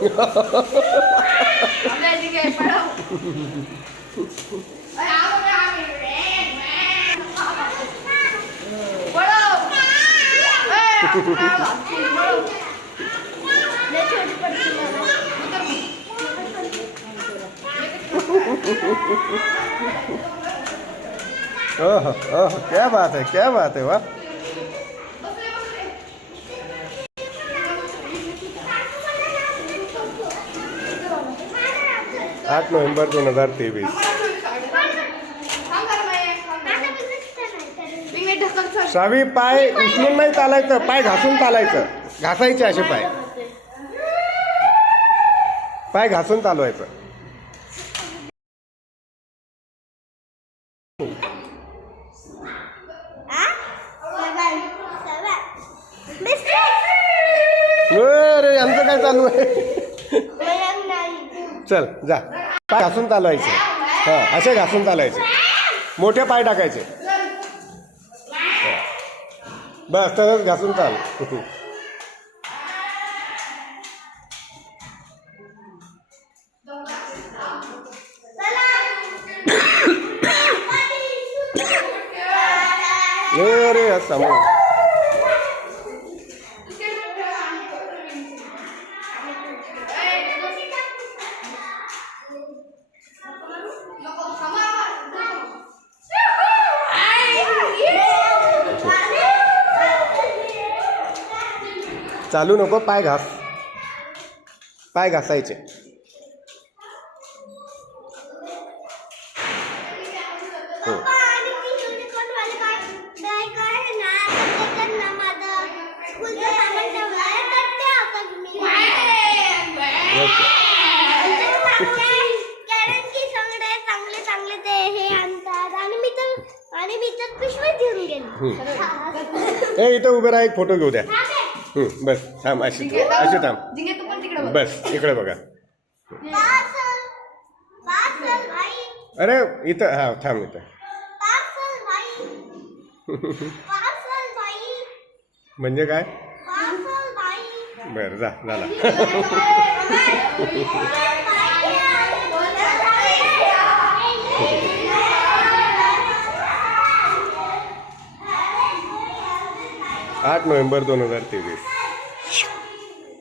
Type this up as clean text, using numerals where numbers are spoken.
ओह ओह, क्या बात है वाह। 8 नोव्हेंबर 2023। सावी, पाय उचलून नाही चालायचं, पाय घासून चालायचं, घासायचे असे पाय, पाय घासून चालवायचं। अरे यांचं काय चालू आहे? चल जा, पाय घासून चालवायचे, हा असे घासून चालायचे, मोठे पाय टाकायचे, बस तसंच घासून चाल। अरे समोर चालू नको, पाय घास, पाय घासायचे। ए इथं उभे राहा, एक फोटो घेऊ द्या। बस थांब, अशी थांब, बस इकडे बघा। अरे इथं, हा थांब इथं। म्हणजे काय? बरं जा, झाला। 8 नोव्हेंबर 2023।